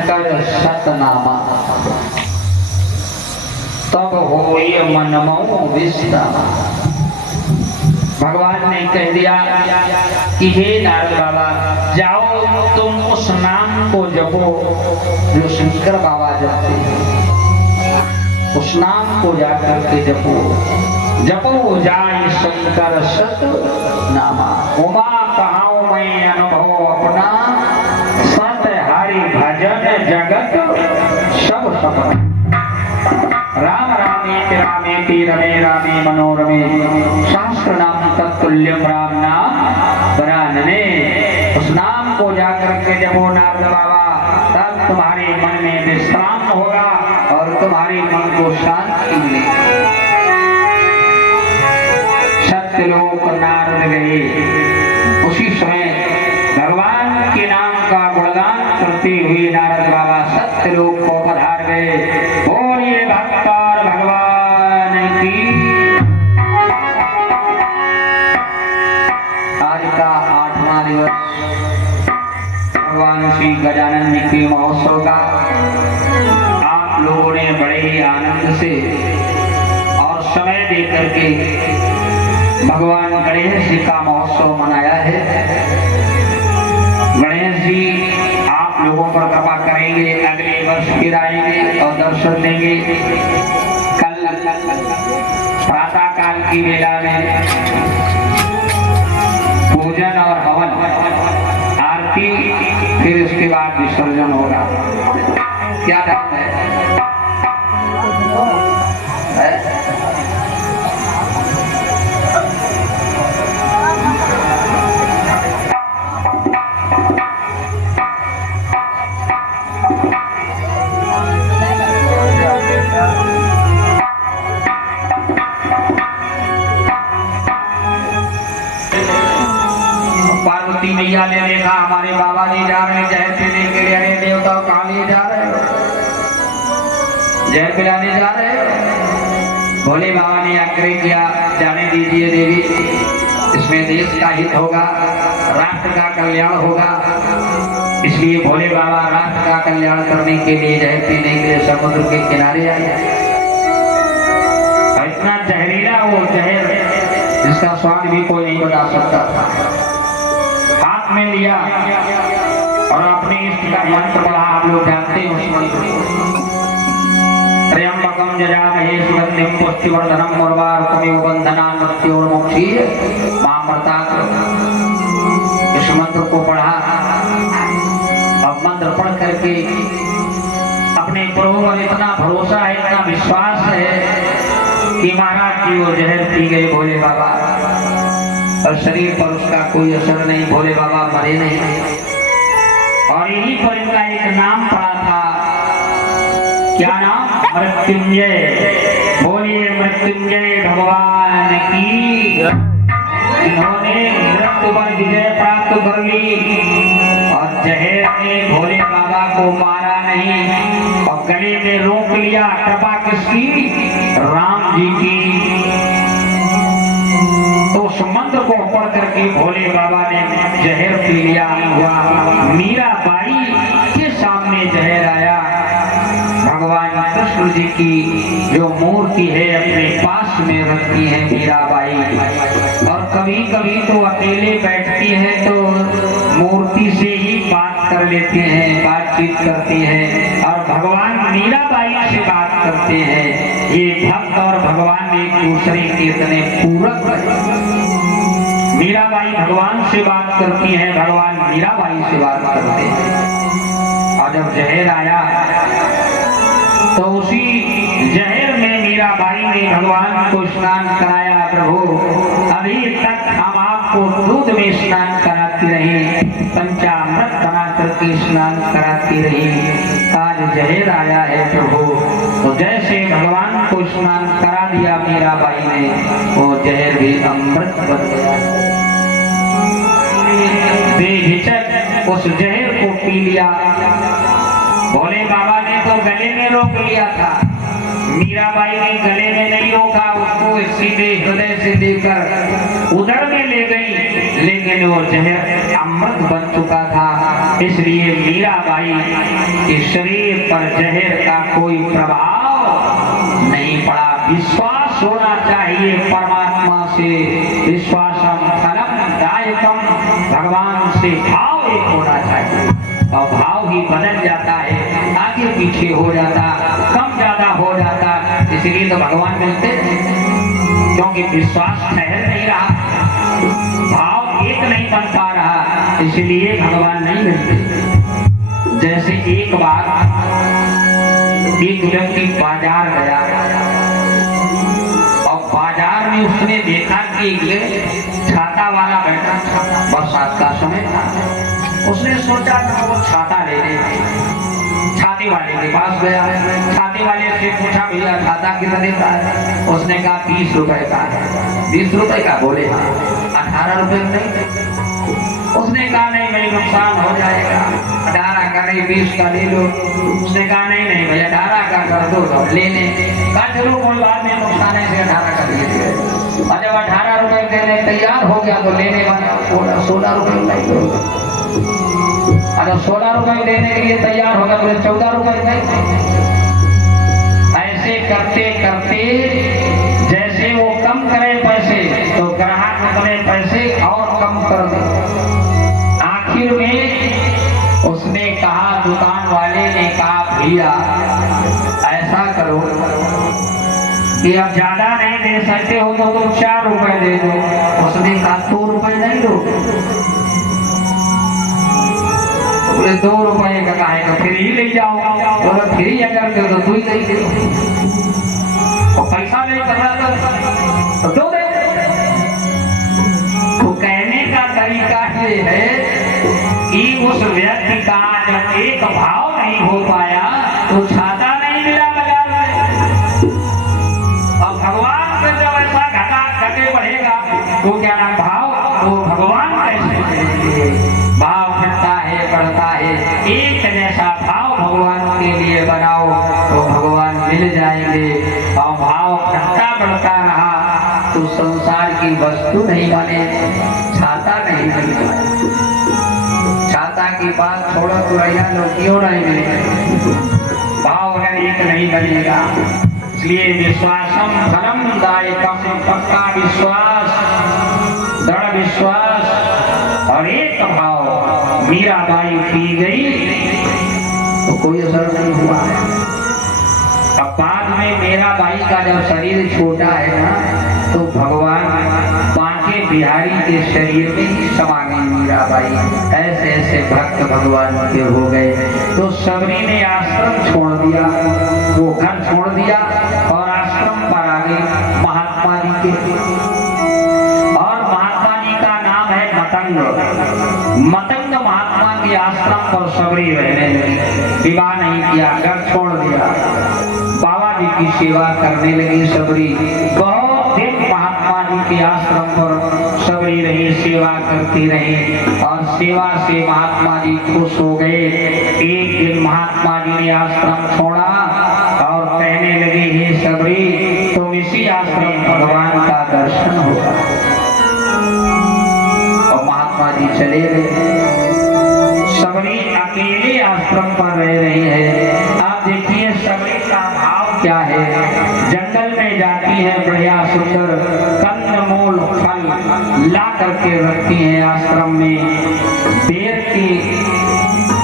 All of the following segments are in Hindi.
शंकर सतनामा, तब होय मन मऊ विश्रामा। भगवान ने कह दिया कि हे नारद बाबा, जाओ तुम उस नाम को जपो जो शंकर बाबा जपते हैं, उस नाम को जाकर के जपो। जपो जाय शंकर सत नामा, उमा कहाऊं मैं अनुभव अपना, सत हरि भजन जगत सब सपना। राम रामेति रामेति रमे रामे मनोरमे, सहस्र नाम तत्तुल्यम राम नाम वरानने। उस नाम को जाकर के जपो नारद बाबा, तब तुम्हारे मन में विश्राम होगा और तुम्हारे मन को शांति मिलेगी। सत्यलोक नारद गए, उसी समय भगवान के नाम का गुणगान करते हुए नारद बाबा सत्यलोक को पधार गए। बोलिए भक्त और भगवान की। आज का 8वां दिवस भगवान श्री गजानन जी के महोत्सव का आप लोगों ने बड़े ही आनंद से और समय देकर के भगवान गणेश जी का महोत्सव मनाया है। गणेश जी आप लोगों पर कृपा करेंगे, अगले वर्ष फिर आएंगे और दर्शन देंगे। कल प्रातः काल की वेला में पूजन और हवन आरती, फिर उसके बाद विसर्जन होगा। क्या टाइम है? पार्वती मैया ने देखा हमारे बाबा जी जा रहे हैं जहर पीने के लिए। अरे देवताओं कहाँ ले जा रहे हो? जहर पिलाने जा रहे हो? भोले बाबा ने आग्रह किया, जाने दीजिए देवी, इसमें देश का हित होगा, राष्ट्र का कल्याण होगा। इसलिए भोले बाबा राष्ट्र का कल्याण करने के लिए जहर पीने के लिए समुद्र के किनारे आए। इतना जहरीला वो जहर जिसका स्वाद भी कोई नहीं बता सकता था, हाथ में लिया और अपने इष्ट का मंत्र पढ़ा। आप लोग जानते हैं उस मंत्र, त्र्यंबकम जजामहे सुगंधिम पुष्टिवर्धनम उर्वारुकमिव बन्धनान् मृत्योर्मुक्षीय मामृतात्। इस मंत्र को पढ़ा। अब मंत्र पढ़ करके अपने प्रभु पर इतना भरोसा है, इतना विश्वास है कि महाराज जी वो जहर पी गए भोले बाबा, और शरीर पर उसका कोई असर नहीं, भोले बाबा मरे नहीं। और यही पर इनका एक नाम पड़ा था, क्या नाम? मृत्युंजय। बोलिए मृत्युंजय भगवान की। इन्होंने मृत्यु पर विजय प्राप्त कर ली और जहर ने भोले बाबा को मारा नहीं और गले में रोक लिया। कृपा किसकी? राम जी की। तो उस मंत्र को पढ़ करके भोले बाबा ने जहर पी लिया हुआ। मीराबाई के सामने जहर आया। भगवान कृष्ण जी की जो मूर्ति है अपने पास में रखती है मीराबाई, और कभी कभी तो अकेले बैठती है तो मूर्ति से ही बात कर लेती हैं, बातचीत करती हैं और भगवान मीराबाई से बात करते हैं। ये भक्त और भगवान एक दूसरे के इतने पूरक हैं। मीराबाई भगवान से बात करती हैं, भगवान मीराबाई से बात करते हैं। और जब जहर आया तो उसी जहर में मीराबाई ने भगवान को स्नान कराया। प्रभु, अभी तक हम आपको दूध में स्नान कराती रही, पंचामृत बना करके स्नान कराती रही, आज जहर आया है प्रभु। तो जैसे भगवान को स्नान करा दिया मीराबाई ने, वो जहर भी अमृत बन गया। बेहिचक उस जहर को पी लिया। भोले बाबा ने तो गले में रोक लिया था, मीराबाई ने गले में नहीं रोका, उसको सीधे हृदय से लेकर उदर में ले गई, लेकिन वो जहर अमृत बन चुका था। इसलिए मीराबाई के शरीर पर जहर का कोई प्रभाव नहीं पड़ा। विश्वास होना चाहिए परमात्मा से, विश्वासम फलम दायकम, भगवान से भाव एक होना चाहिए और भाव ही बदल जाता है, आगे पीछे हो जाता, कम ज्यादा हो जाता। इसलिए तो भगवान मिलते क्योंकि विश्वास ठहर नहीं रहा, भाव एक नहीं बन पा रहा, इसलिए भगवान नहीं मिलते। जैसे एक बार एक व्यक्ति बाजार गया और बाजार में उसने देखा कि एक छाता वाला बैठा था, बरसात का समय था। उसने सोचा कि वो छाता ले ले, छाते वाले के पास गया, छाते वाले से पूछा भैया छाता कितने का है? उसने कहा 20 रुपए का है। 20 रुपए का? बोले हाँ। 18 रुपए नहीं? उसने कहा नहीं भाई नुकसान हो जाएगा, 18 का नहीं 20 का ले लो। उसने कहा नहीं नहीं भैया 18 का कर दो, तो लेने कहा चलो कोई बात नहीं, नुकसान है से 18 का दीजिए। और जब 18 रुपए देने तैयार हो गया तो लेने वाला 16 रुपए नहीं, अगर 16 रुपए देने के लिए तैयार होगा तो 14 रुपए नहीं। ऐसे करते करते जैसे वो कम करे पैसे तो ग्राहक अपने पैसे और कम कर दे। आखिर में उसने कहा, दुकान वाले ने कहा भैया ऐसा करो कि अब ज्यादा नहीं दे सकते हो तो तुम 4 रुपए दे दो। उसने कहा 2 रुपए नहीं दो? बोले 2 रुपए का है तो फिर ही ले जाओ। बोले फिर ही अगर दे तो 2 ही दे दो, और पैसा नहीं कर रहा तो 2 दे। तो कहने का तरीका ये है कि उस व्यक्ति का जब एक भाव नहीं हो पाया तो छाता नहीं मिला बाजार में। और भगवान से जब ऐसा घटे बढ़ेगा तो क्या नाम भाव, तो भगवान कैसे भाव घटता है बढ़ता है। एक जैसा भाव भगवान के लिए बनाओ तो भगवान मिल जाएंगे। और भाव घटता बढ़ता रहा तो संसार की वस्तु नहीं बने, छाता नहीं बने। छाता की बात छोड़ो तो लो क्यों नहीं मिलेगा, भाव अगर एक नहीं बनेगा। इसलिए विश्वासम फलम दायकम, पक्का विश्वास, दृढ़ विश्वास और एक भाव मीराबाई पी गई तो कोई असर नहीं हुआ। अब बाद में मीराबाई का जब शरीर छोटा है ना तो भगवान बांके बिहारी के शरीर में ही समा गई मीराबाई। ऐसे ऐसे भक्त भगवान के हो गए। तो सबरी ने आश्रम छोड़ दिया, वो घर छोड़ दिया और आश्रम पर आ गए महात्मा जी के। और महात्मा जी का नाम है मतंग। मतंग महात्मा के आश्रम पर सबरी रहने लगी, विवाह नहीं किया, घर छोड़ दिया, बाबा जी की सेवा करने लगी सबरी। बहुत दिन महात्मा जी के आश्रम पर सबरी रही, सेवा करती रही और सेवा से महात्मा जी खुश हो गए। एक दिन महात्मा जी ने आश्रम छोड़ा और कहने लगे हे सबरी तुम इसी आश्रम भगवान का दर्शन होगा। और महात्मा जी चले गए। सबरी अकेले आश्रम पर रह रही है। आप देखिए सबरी का भाव क्या है। जंगल में जाती है, बढ़िया सुंदर कंदमूल फल ला करके रखती है आश्रम में। पेड़ के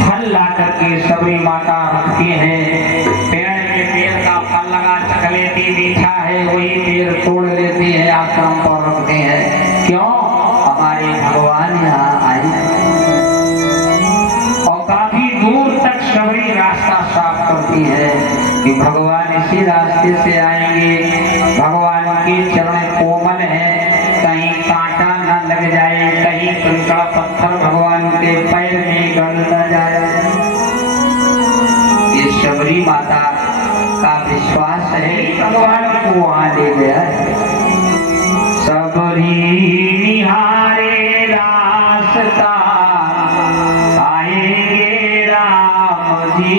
फल ला करके सबरी माता रखती है। पेड़ का फल लगा चख लेती, मीठा है, वही पेड़ तोड़ लेती है, आश्रम पर रखते हैं। क्यों? हमारे भगवान यहाँ आई। और काफी दूर तक सबरी रास्ता साफ करती है कि भगवान इसी रास्ते से आएंगे। भगवान के चरण कोमल है, कहीं कांटा न लग जाए, कहीं कंकड़ पत्थर भगवान के पैर में गड़ न जाए। ये सबरी माता का विश्वास है, भगवान को वहां ले गया। सबरी निहारे रास्ता आएंगे राम जी,